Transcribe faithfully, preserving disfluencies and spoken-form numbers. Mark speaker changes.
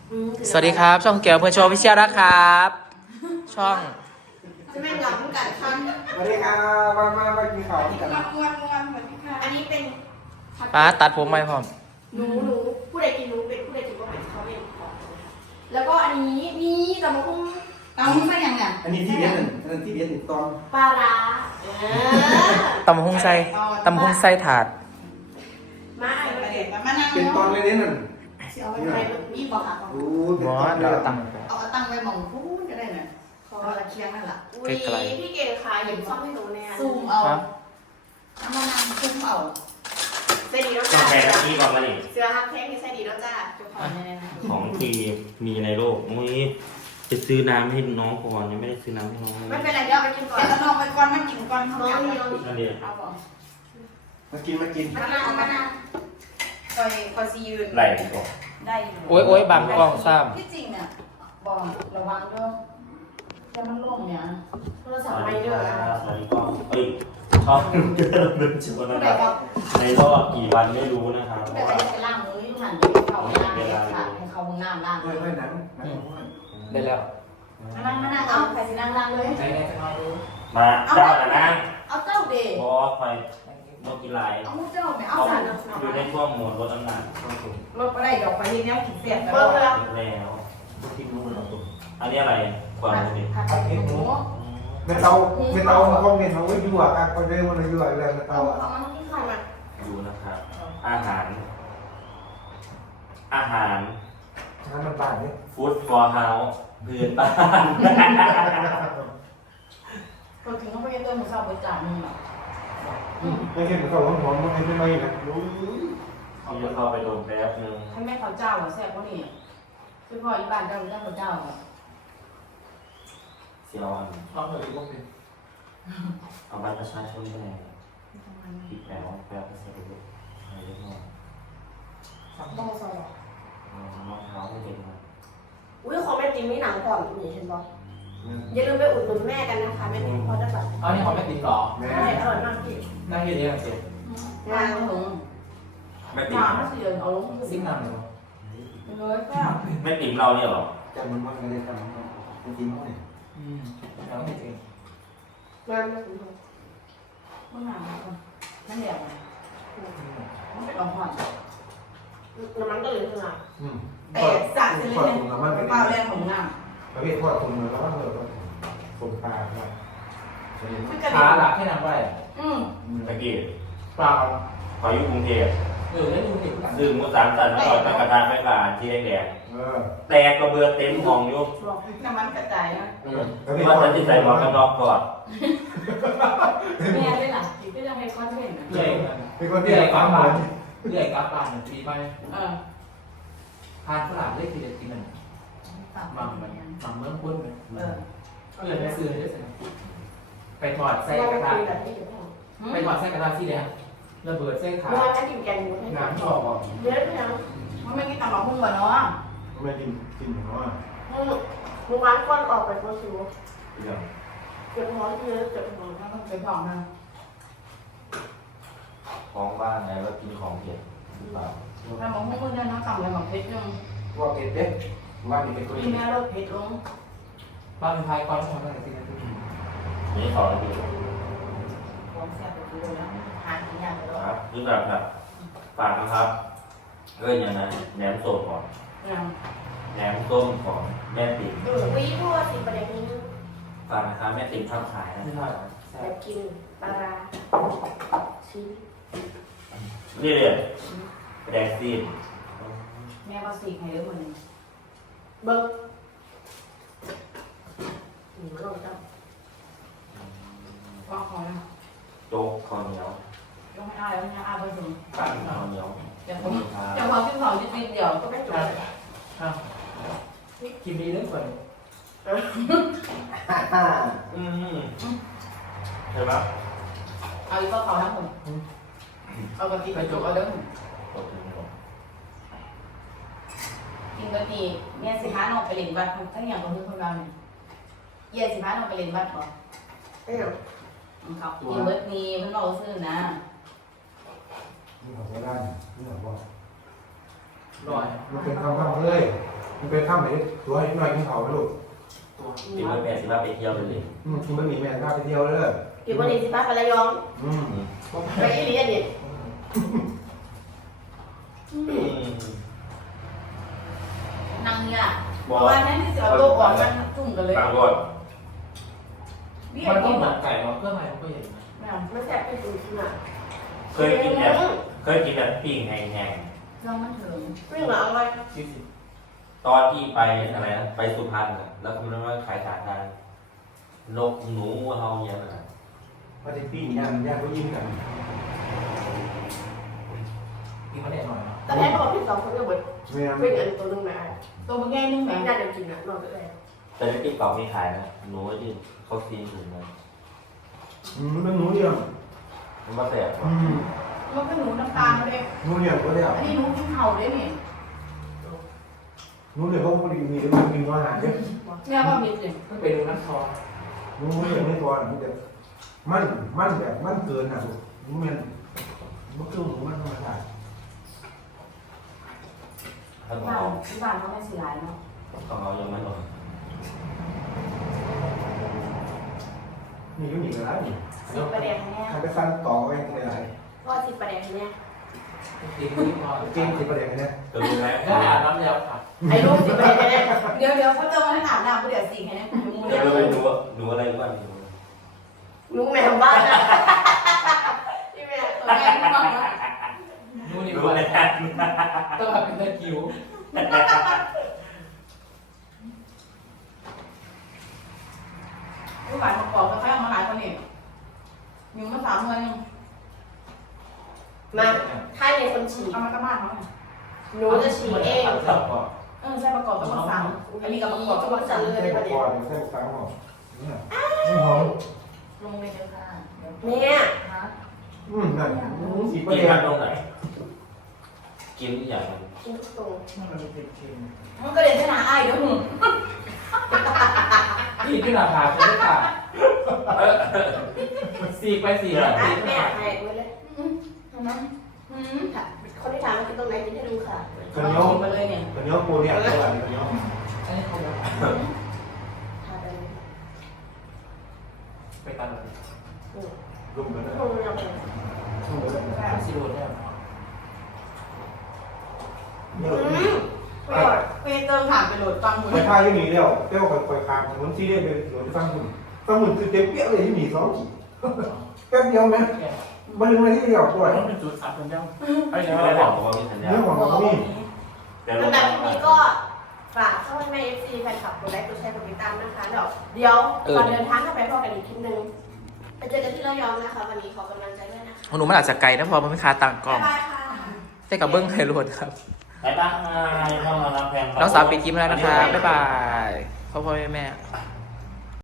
Speaker 1: สวัสดีครับช่องเกียวเพื่อนโชว์พิเชียร์นะครับ ช่อง
Speaker 2: จะไม่หลังกัดคัน
Speaker 3: สวัสดีครับมามามากินข้าวกัน
Speaker 2: มวนมวนเหมือนค่ะอันนี้เป็น
Speaker 1: ป้าตัดผมไหมพร้อม
Speaker 2: หนูหนูผู้ใดกินหนูเป็นผู้ใดกินก็เป็นเขาเป็นของแล้วก็อันนี้มีตำมะพุ้งตำมะพุ้งมาอย่างเนี่ย
Speaker 3: อันนี้ที่เด็ดหนึ่งอันนี้ที่เด็ดหนึ่งตอน
Speaker 2: ปลาร้าเออ
Speaker 1: ตำบักหุ่งไส้ตำบักหุ่งไส้ถาด
Speaker 2: มาไอ้ประเด็นมานั่ง
Speaker 3: เป็นตอนเลยเนี่ยนั่น
Speaker 2: เอาไปไปมีบ่ค่ะ
Speaker 3: โอ้
Speaker 1: บอสเราตังค์
Speaker 4: เอาตั้งไว้มองพูดก็ได้นะเพราะว่าเคียงนั่นแหละ
Speaker 2: อุ้ยพี่เก่งขายเห็นซ่อมให้หนูเนี่ย
Speaker 4: ซูมเอาเอามานำซูมเอา
Speaker 2: เส้นดีแล้ว
Speaker 5: ต้อ
Speaker 2: จ้าง
Speaker 5: แพ้ตะกี้ก่อนมาดิ
Speaker 2: เสือฮักแท้งนี่เส้นดีแล้วจ้า
Speaker 4: จุกคอเนี่ยนะ
Speaker 5: ของทีมีในโลกมุ้ยจะซื้อน้ำให้น้องก่อนยังไม่ได้ซื้อน้ำให้น้องเลย
Speaker 2: ไม่เป็นไรเดี๋ยวเอาไปกินก่อน
Speaker 4: แกจะนองไปก่อนมากินก่อนเขา
Speaker 2: น้อง
Speaker 4: เอา
Speaker 2: มีน้องมี
Speaker 5: นั่นเดียว
Speaker 4: เอาบอก
Speaker 3: มากินมากิน
Speaker 2: มะนาวมะนาว
Speaker 4: คอยคอยซียืน
Speaker 5: ไหลก่อน
Speaker 4: ได้อยู่
Speaker 1: โอ้ยโอ้ยบางกล้องซ้
Speaker 4: ที่จริงเนี่ยบอกระวังด้วยจะมันล่มเนี่ย
Speaker 2: โทร
Speaker 5: ส
Speaker 2: ศัพท์
Speaker 5: วัส
Speaker 2: ไม่
Speaker 5: ดี
Speaker 2: เด้
Speaker 5: ค
Speaker 2: อ
Speaker 5: รับสวัสดีกล้องเอ้ยชอบเจอเดินชวน
Speaker 4: ผู้
Speaker 5: นะ
Speaker 4: ใด
Speaker 5: ครับ
Speaker 4: ก็
Speaker 5: ในรอบกี่วันไม่รู้นะครับเพ
Speaker 4: ผู้ใด
Speaker 5: ราะ
Speaker 4: ก็
Speaker 5: ว่า
Speaker 4: จะไปล้างมือยุ่งหันเขาล้างเลยค่ะให้เขาห้องน้ำล้าง
Speaker 3: เฮ้ยเฮ้ยหนังหนัง
Speaker 1: ำได้แล้ว
Speaker 4: มานั่งมานั่งเอาใครสินั่งล้างเลย
Speaker 1: ไหนไหนจะมาดู
Speaker 5: มาเจ้านะนะ
Speaker 4: เอาเจ้าเดย์
Speaker 5: บอสคอยโนกิไล
Speaker 4: เอาเจ้าไม่เอา
Speaker 5: เขา
Speaker 4: สั่น
Speaker 5: อยู่ในช่วงโหมดลดน้ำหนัก
Speaker 4: รถก็ได้ดอกไปทีนี้กินเสียบ
Speaker 2: เบิ้งเลย
Speaker 5: แล้วทิ้งลูกเราตุ่มอันนี้อะไรความรู้ดิ
Speaker 4: ผัดเผ็ดหมู
Speaker 3: ไม่เตาไม่เตาห้องเนี่ยเขาไว้ยั่วอ่ะคนเดิมมันยั่วอะไรไม่
Speaker 4: เอา
Speaker 3: เตา
Speaker 4: เอามาที่ไข่มา
Speaker 5: ดูนะครับ อาหาร อาหาร
Speaker 3: งานมันบาดเนี่ย
Speaker 5: ฟู้ดฟอร์เฮาส์พื้นบ้าน
Speaker 4: คนถึงเขาไม่ได้เติมหมูสับไว้จานนึงหรอก
Speaker 3: ไม่เห็นเขาหอมๆมันไม่ไม่นะรู้
Speaker 5: เขาจะเข้าไปโดนแป๊บนึง
Speaker 4: ให้แม่เขาเจ้าแซ่บกว่านี้คือพ่ออีบ้านเจ้าเจ้าเขาเจ้า
Speaker 5: เสียวอัน
Speaker 3: ชอบเลยพวกนี้
Speaker 5: เอาบัตรประชาชนไปไหนปิดแล้วแป๊บเสร็จแล้วอะไรเล็กน้อย
Speaker 4: โตซอย
Speaker 5: มองเท้าไม่เด็กนะ
Speaker 2: อุ้ยของแม่ติ๋มมีหนังก่อนนี่เห็นบอกอย่าลืมไปอุดหนุนแม่กันนะคะแม่ติ๋มพอได้แบบ
Speaker 1: เอานี่ของแม่ติ๋มหรอ
Speaker 3: แม่
Speaker 2: ใช่อร่อยมากพี่
Speaker 1: น่าเห็นดีเสร็จ
Speaker 4: งานเขาถึง
Speaker 5: แม่ติ๋ม
Speaker 4: งานเขาเสียเอาลง
Speaker 1: ซิ่งนำเลย
Speaker 4: เลยก็
Speaker 5: แม่ติ๋มเราเนี่ยเหรอ
Speaker 3: จำมันว่าอะไรจำมันเป็นจริงเขาเนี่ย
Speaker 1: อืมแล้วไม่จริง
Speaker 2: งานแม่ติ๋ม
Speaker 4: เมื่อหานนั่นเดียวมันเป็นของขวัญ
Speaker 2: น้ำมันก็เหลือเท่าไหร่
Speaker 3: อืม
Speaker 4: แต่สารเลยเนี่ยเปล่าแรงของน้ำ
Speaker 3: ประเภททอดคนเหมือนแล้วก็เลยคนปลาครับ
Speaker 1: ขาหลักให้นำไว้
Speaker 4: อืม
Speaker 5: ตะกี้
Speaker 3: ปลา
Speaker 5: ขออยู่กรุงเทพ
Speaker 1: เออได้ดูติดกัน
Speaker 5: ซื้อหมูสามสันแล้วก็ตั้งกระทะไฟฟ้าที่แดง
Speaker 3: เออ
Speaker 5: ๆแตกกระเบือเต็มห้องอยู่
Speaker 4: น้ำมันกระจายนะ
Speaker 3: เออประเภท
Speaker 5: ว่า
Speaker 3: ทอ
Speaker 5: จะ
Speaker 3: ด
Speaker 5: ที่ใส่หมวกกันน็อกก่อน
Speaker 4: แม่ได้หรอที่จะให้คอนเทนต์นะ
Speaker 1: เรื่อย
Speaker 3: เป็นคน
Speaker 1: เรื่
Speaker 3: ที่
Speaker 1: อย
Speaker 3: ไร
Speaker 1: กลั
Speaker 3: ฟั
Speaker 1: บ
Speaker 3: ง
Speaker 1: บ้า
Speaker 3: มัน
Speaker 1: นเรื่อยกลับบ้านหนึ่งปีไป
Speaker 4: เออ
Speaker 1: ทานฝรั่งได้ทีเดียวทีหนึ่งบางมันบางเมืองคุ้นเลย
Speaker 4: เออ
Speaker 1: ก็เลยได้ซื้อได้สิไปถอดไส้
Speaker 2: เรา
Speaker 1: กระ
Speaker 2: ไป
Speaker 1: ทะ
Speaker 2: คุยแบบนี้เดี๋ยว
Speaker 1: ไปถอดไส้กระทะที่แดงระเบิดไส้ขา
Speaker 2: เมื่อวานแม่ติ๋มแกงหมูให้
Speaker 3: งานชอบอ่ะ
Speaker 2: เยอะไปแล้ว
Speaker 4: มันไม่กินตำบักหุ่งก่อนเนาะ
Speaker 3: ไม่กินกินเพราะว่า
Speaker 2: เมื่อวานก้อนออกไปโคชิว
Speaker 3: เรื่อง
Speaker 2: เก็บหัวเยอะเก็บหัว
Speaker 4: มันต้องไปพองนะ
Speaker 5: ของบ้านไหนว่ากินของเผ็ดหรือเปล่า
Speaker 4: ตำบักหุ่งมันเนี่ยนะกำเลยหมักเพชรนึง
Speaker 3: ว่าเก็บเด็กว่านี่เป็นคน
Speaker 4: มี
Speaker 3: ที่
Speaker 4: แม่รสเพชรลง
Speaker 1: บ้านเป็นไทยก่อนทำอะไรสิ
Speaker 5: นี่ขออะไรดี
Speaker 4: ของแซ่บไปดูแล้วทานกินยากเลย
Speaker 5: ครับรู้จักครับฝากนะครับเอ้ยอย่างนั้นแหนมสดก่อน
Speaker 4: เนี่ย
Speaker 5: แหนมส้มของแม่ติ๋ม
Speaker 2: ดูวิทั่วสิประเด็นนี้
Speaker 5: ฝากนะครับแม่ติ๋มทำขายนะ
Speaker 1: ไม่
Speaker 5: ค
Speaker 1: ใช่
Speaker 5: รับ
Speaker 2: แบบกินปลาร้าชิ้น
Speaker 5: เรื่อยๆแดงซีด
Speaker 4: แม่ก็สีให้เยอะเหมือน
Speaker 2: เบิ้งหมูลงจ้า
Speaker 4: ว่าคอยนะ
Speaker 5: โจ๊กข้าวเหนียว
Speaker 4: ต้องให้อายแล้วเนี่ยอายไปถึง
Speaker 5: ปั้นข้าวเหนียว
Speaker 4: จะผมจะพอขึ้นสองจะติดเดียว
Speaker 2: ก็ไม่จบ
Speaker 1: กินดีเรื่องคน
Speaker 5: อืมใช่ไหม
Speaker 4: เอาอีกก็เขาทั้งหมดเอากะทิไปจุกเอาเด้อ
Speaker 5: กดถึงก่อน
Speaker 4: กินกะทิเนี่ยสิพ้าน้องไปเล่นวัดทั้งอย่างคนนึงคนเราเนี่ยเย่สิพ้าน้องไปเล่นวัดก่อน
Speaker 2: ไม่หรอก
Speaker 4: เขากินเบิร์ดนี้มันเราซื้อนะ
Speaker 3: นี่เขาไม่ได้นี่เขาบอก
Speaker 1: ลอย
Speaker 3: มันเป็นคำคำเลย
Speaker 4: เ
Speaker 3: มันเป็นข้ามไหนตัวให้หน่อยกินเขาไหมลูก
Speaker 1: ตัว
Speaker 5: ปีเมื่อแปดสิบว่าไปเที่ยวไปเลย
Speaker 3: อืมกินบะหมี่แม่ข้าไปเที่ยวเลย
Speaker 2: กี่วันนี้สิป้าไประยอง
Speaker 3: อืม
Speaker 2: ไปอีเลียนดิ
Speaker 4: นางเนี่ยเพราะว่าแทนที่จะเอาโลกออกมันจุ่มกันเลย
Speaker 5: บางรถ
Speaker 4: พี่
Speaker 1: มัน
Speaker 4: กิ
Speaker 1: ก็
Speaker 4: น
Speaker 1: เห
Speaker 4: แบ
Speaker 1: มือบ นไก่เนาะเครื่องในมันก็ใหญ่นะ
Speaker 4: ไม่เอา
Speaker 2: มันแสบไปดูที่ไหน
Speaker 5: เคยกินแบบเคยกินแบบปิ้งแห้ง
Speaker 4: เครื่องมันถึง
Speaker 2: เรื่องอะไร
Speaker 1: ยี่สิบ
Speaker 5: ๆตอนที่ไปอะไรนะไปสุพรรณอะแล้วคุณรู้ว่าขายสาทานนกหนูเฮาเนี่ยนะ
Speaker 3: ว่าจะปิ้งย่างย่างก็ยิ้มกัน
Speaker 1: กินมันแน่หน่อยเนาะ
Speaker 2: แต่แท้บอกพี่สองคนก็เหมือน
Speaker 3: แม่
Speaker 2: เป็นอันตัวนึงนะ
Speaker 4: ตัวมันแง่นึงแหม
Speaker 2: น่าจะกินนะนอกจากแล้
Speaker 5: แต่ในติ๊กต็อกมีขายนะหนูที่เขาซีนอยู่นะ
Speaker 3: อืมเป็นหนูเดียว
Speaker 5: มันมาแสบ
Speaker 3: อืม
Speaker 4: มันก็หนูน้ำตาลเลย
Speaker 3: หนูเดียวก็เดียว
Speaker 4: อันนี้หนูกินเห่าเลยนี่
Speaker 3: หนูเดียวเขาพอดีมีแต่มันกินอาหารเยอะ
Speaker 4: แม่ว่ามีเลย
Speaker 1: ก็ไปดูน้ำทอง
Speaker 3: หนูเดียวไม่พอมันจะมันมันแบบมันเกินอ่ะหนูมันมันคือหนูมันธรรมชาติ
Speaker 5: ถ้าของ
Speaker 4: บ้าน
Speaker 5: เรา
Speaker 4: ที่บ้านเขาไม่สีลายเนาะ
Speaker 5: ของเรายังไม่หมด
Speaker 3: มีอยู่นี่ก็ได้นี่
Speaker 2: สิบประเด็นเนี่ย
Speaker 3: ใครไปฟันต่อไว้ไม่ได้
Speaker 2: ก็สิบประเด็นเนี่ย
Speaker 1: กินนิดหน่อย
Speaker 3: เก่งสิประเด็นเนี่ย
Speaker 5: จะรู้ไหม
Speaker 1: ก็อาบน้ำแล้วค่ะ
Speaker 2: ไอ้ลูกสิบประเด็นเนี่ย
Speaker 4: เดี๋ยวเดี๋ยวเขาจะมาให้อาบน้ำเดี๋ยวสิ่งให้เนี่ยมู
Speaker 5: จะ
Speaker 4: เนี่ย
Speaker 5: รู้ไหมหนูหนูอะไรบ้าง
Speaker 2: ลุงแม่บ้านนะที่แม่
Speaker 4: ตัวแม่ไม่บอกนะ
Speaker 1: นู่นนี่
Speaker 5: หนู
Speaker 1: วัน
Speaker 5: อะไร
Speaker 1: ต้องมาเป็นตะกิ้ว
Speaker 4: ลูกหลานมาบอกก็แค่มาหลายคนนี่อยู่มาสามเดือนยัง
Speaker 2: มาถ้าในคนฉี่
Speaker 4: เอามากระบ้านเขาไง
Speaker 2: หนูจะฉี่เอง
Speaker 4: เออใช่ประกอบต้องมาสามอันนี้กับประกอบต้องมา
Speaker 2: จะ
Speaker 4: สาม
Speaker 2: เลย
Speaker 3: เส้น
Speaker 2: ประเด็
Speaker 3: คอน เส้นฟังหอมเนี่ยหอม
Speaker 4: ลงเลยเดี๋ยวค่ะเดี๋ยว
Speaker 2: แม่
Speaker 4: ฮะ
Speaker 3: อืมนั่นสีประ
Speaker 5: กิน
Speaker 3: เด็น
Speaker 5: มันตรงไหนกินอย่าง
Speaker 2: กินตรง
Speaker 4: มันก็เดี๋ยวจะหนาอ้ายเดี๋ยวหนู
Speaker 1: นี่ขึ้นราคาใช่ไหมค่ะสี่ไปสี่
Speaker 2: อ่ะ
Speaker 1: สี่
Speaker 2: แม่ให้ไว้เลย
Speaker 4: เห็นไหมอืม
Speaker 2: ค่ะคนที่ถามว่ากินตรงไหนกินให้ดูค่ะ
Speaker 3: กันโยก
Speaker 4: มาเลยเนี่ย
Speaker 3: กันโยกปูเนี่ยตัวอะไรกันโยก
Speaker 1: อันนี้เขา
Speaker 2: ทาไปเลย
Speaker 1: ไปตามเลย
Speaker 3: ลุมกันเลย
Speaker 2: ลงลงไป
Speaker 3: ลุมกันเลย
Speaker 1: สิโดนได้
Speaker 3: เนี่ย
Speaker 2: อืม
Speaker 4: ไปไปเติมผ่านไปโหลดฟังหมด
Speaker 3: ไปพายยังหนีแล้วเจ้าคอยคอยคามมันซีเรียสไปหลวงฟังหุ่นฟังหุ่นคือเจ็บเปี้ยเลยที่หนีสองขีแป๊บเดียวไหมมันลืมอะไรที่เดียวป่วย
Speaker 1: มันเป็นจุดอับเป็นยังไอ้
Speaker 5: ไม่
Speaker 1: เนี่ย
Speaker 5: ได้บอกว่ามีสัญญา
Speaker 3: เรื่องของเรานี่
Speaker 5: แต่
Speaker 2: แล้ว
Speaker 5: รู้
Speaker 2: แบบนี้ก็ฝากช่องแม่เอฟซีแฟนคลับกดไลค์กดแชร์กดติดตามนะคะเดี๋ยวเดี๋ยวก่อนเดินทางก็ไปพอกันอีกคลิปนึงไปเจอกันที่ระยองนะคะวันนี้ขอกำลังใจด้วยนะคะ
Speaker 1: ของหนูมันอาจจะไกลนะพอมันไม่คาตังกล้
Speaker 2: บ๊า
Speaker 1: อย ง
Speaker 2: บายค่ะ
Speaker 1: แต่กับเบิ้งไฮโรดครับ
Speaker 5: ไปบ้างห้องเรารับแพง
Speaker 1: น้องสาวปิดคลิปแล้วนะคะบ๊ายบายพ่อพ่อแม่แม่
Speaker 5: บ